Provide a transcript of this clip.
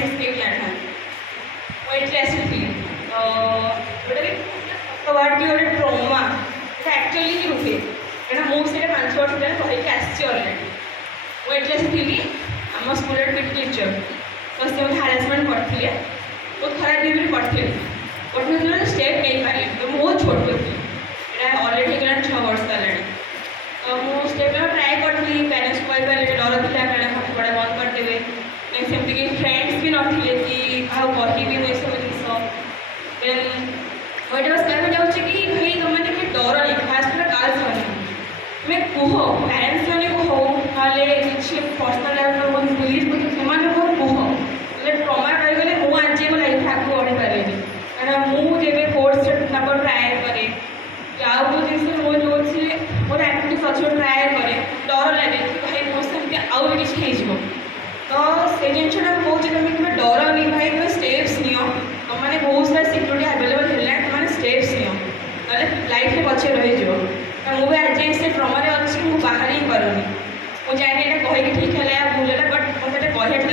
friends के भी आना वो एट आसी तो गोटे तो वार्ड कि गोटे ट्रोमा एक्चुअली ही रुहे क्या मुझे 5 वर्ष है कहक आसी अलरेडी वो एट आसी आम स्कूल पीटी टीचर तो से मत हारासमेंट करते बहुत खराब बिहेवियर करते बट मुझे स्टेप नहीं पारे तो बहुत छोट थी यहाँ अलरेडी होगा 6 वर्ष है तो मुझे स्टेप ट्राए करी पेरेन्ट्स को डर था क्या पाठ पढ़ा बंद करदे सेमती कि फ्रेंड्स भी नथिले कि क्या कहबी मुझे सब जिस देन मुझे बस कहना चाहूँगी कि भाई तुमने कि डर नहीं खास कर गर्ल्स मैंने तुम्हें कह पेरेन्ट्स मैंने कह ना कि पर्सनाल पुलिस से कह कह ट्रमा रहीगले मुझे आज मो लाइफ आगे बढ़ी पारे कारण मुझे कोर्स नंबर ट्राए कै आउ जिन मो जो मोर आक्टिविटीज अच्छे ट्राए कै डर लगे कि भाई मो से आउ भी किसी हो तो से जिनटा कहे तुम डर नहीं भाई तुम स्टेप्स नियो तुमने बहुत सारा सिक्योरिटी आवेलेबल है तुमने स्टेप्स नियो ना लाइफ में पचे रही तो मुझे आज से ट्रमा अच्छी मुझे बाहर ही पारूनी मुझे जाए कहीकि ठीक है भूल है बट मतलब कहना